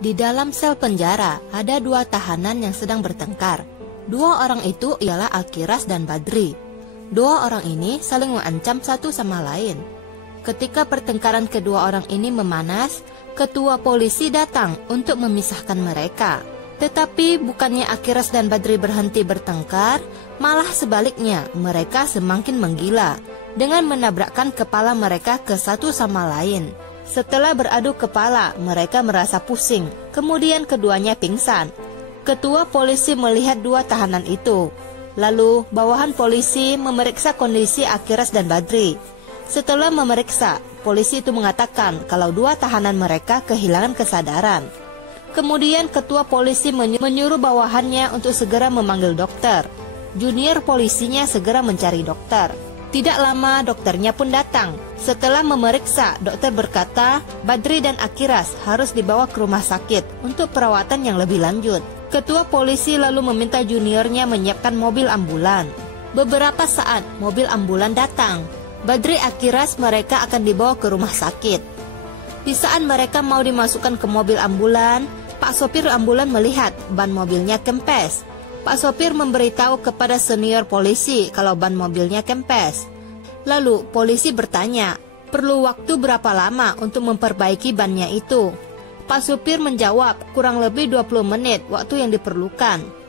Di dalam sel penjara ada dua tahanan yang sedang bertengkar. Dua orang itu ialah Al-Qiras dan Badri. Dua orang ini saling mengancam satu sama lain. Ketika pertengkaran kedua orang ini memanas, ketua polisi datang untuk memisahkan mereka. Tetapi bukannya Al-Qiras dan Badri berhenti bertengkar, malah sebaliknya mereka semakin menggila dengan menabrakkan kepala mereka ke satu sama lain. Setelah beradu kepala, mereka merasa pusing. Kemudian keduanya pingsan. Ketua polisi melihat dua tahanan itu. Lalu bawahan polisi memeriksa kondisi Al-Qiras dan Badri. Setelah memeriksa, polisi itu mengatakan kalau dua tahanan mereka kehilangan kesadaran. Kemudian ketua polisi menyuruh bawahannya untuk segera memanggil dokter. Junior polisinya segera mencari dokter. Tidak lama dokternya pun datang. Setelah memeriksa, dokter berkata Badri dan Al-Qiras harus dibawa ke rumah sakit untuk perawatan yang lebih lanjut. Ketua polisi lalu meminta juniornya menyiapkan mobil ambulan. Beberapa saat mobil ambulan datang. Badri, Al-Qiras mereka akan dibawa ke rumah sakit. Di saat mereka mau dimasukkan ke mobil ambulan, Pak sopir ambulan melihat ban mobilnya kempes. Pak sopir memberitahu kepada senior polisi kalau ban mobilnya kempes. Lalu polisi bertanya, perlu waktu berapa lama untuk memperbaiki bannya itu? Pak sopir menjawab, kurang lebih 20 menit waktu yang diperlukan.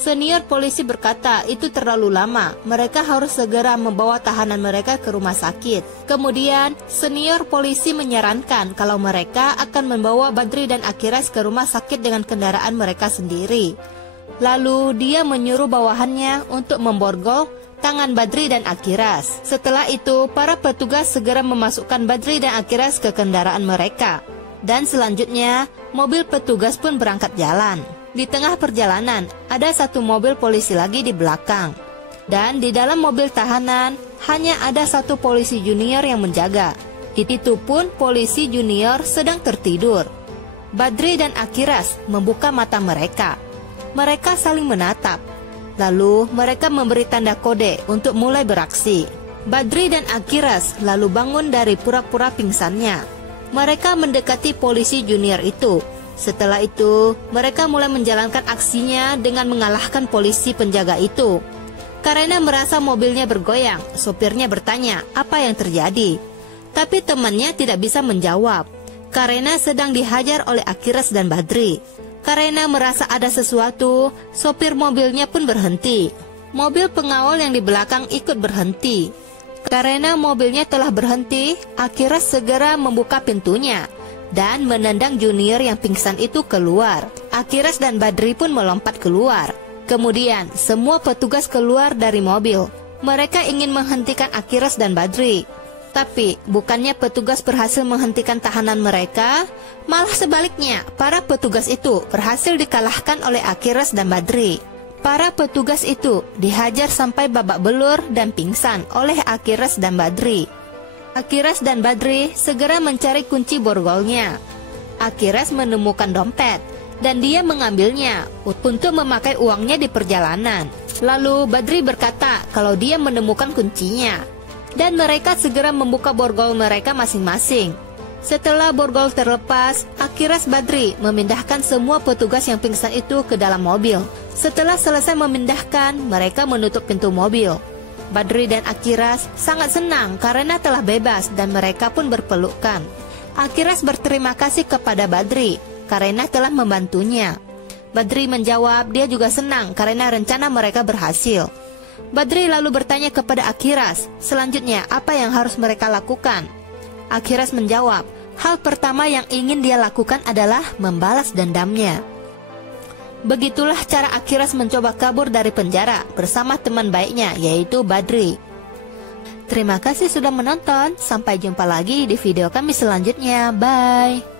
Senior polisi berkata, itu terlalu lama, mereka harus segera membawa tahanan mereka ke rumah sakit. Kemudian, senior polisi menyarankan kalau mereka akan membawa Badri dan Al-Qiras ke rumah sakit dengan kendaraan mereka sendiri. Lalu dia menyuruh bawahannya untuk memborgol tangan Badri dan Al-Qiras. Setelah itu, para petugas segera memasukkan Badri dan Al-Qiras ke kendaraan mereka. Dan selanjutnya, mobil petugas pun berangkat jalan. Di tengah perjalanan, ada satu mobil polisi lagi di belakang. Dan di dalam mobil tahanan, hanya ada satu polisi junior yang menjaga. Itu pun polisi junior sedang tertidur. Badri dan Al-Qiras membuka mata mereka. Mereka saling menatap. Lalu mereka memberi tanda kode untuk mulai beraksi. Badri dan Al-Qiras lalu bangun dari pura-pura pingsannya. Mereka mendekati polisi junior itu. Setelah itu, mereka mulai menjalankan aksinya dengan mengalahkan polisi penjaga itu. Karena merasa mobilnya bergoyang, sopirnya bertanya apa yang terjadi. Tapi temannya tidak bisa menjawab. Karena sedang dihajar oleh Al-Qiras dan Badri. Karena merasa ada sesuatu, sopir mobilnya pun berhenti. Mobil pengawal yang di belakang ikut berhenti. Karena mobilnya telah berhenti, Al-Qiras segera membuka pintunya dan menendang junior yang pingsan itu keluar. Al-Qiras dan Badri pun melompat keluar. Kemudian, semua petugas keluar dari mobil. Mereka ingin menghentikan Al-Qiras dan Badri. Tapi, bukannya petugas berhasil menghentikan tahanan mereka, malah sebaliknya, para petugas itu berhasil dikalahkan oleh Al-Qiras dan Badri. Para petugas itu dihajar sampai babak belur dan pingsan oleh Al-Qiras dan Badri. Al-Qiras dan Badri segera mencari kunci borgolnya. Al-Qiras menemukan dompet, dan dia mengambilnya untuk memakai uangnya di perjalanan. Lalu Badri berkata kalau dia menemukan kuncinya. Dan mereka segera membuka borgol mereka masing-masing. Setelah borgol terlepas, Al-Qiras Badri memindahkan semua petugas yang pingsan itu ke dalam mobil. Setelah selesai memindahkan, mereka menutup pintu mobil. Badri dan Al-Qiras sangat senang karena telah bebas dan mereka pun berpelukan. Al-Qiras berterima kasih kepada Badri karena telah membantunya. Badri menjawab dia juga senang karena rencana mereka berhasil. Badri lalu bertanya kepada Al-Qiras, selanjutnya apa yang harus mereka lakukan? Al-Qiras menjawab, hal pertama yang ingin dia lakukan adalah membalas dendamnya. Begitulah cara Al-Qiras mencoba kabur dari penjara bersama teman baiknya, yaitu Badri. Terima kasih sudah menonton, sampai jumpa lagi di video kami selanjutnya, bye!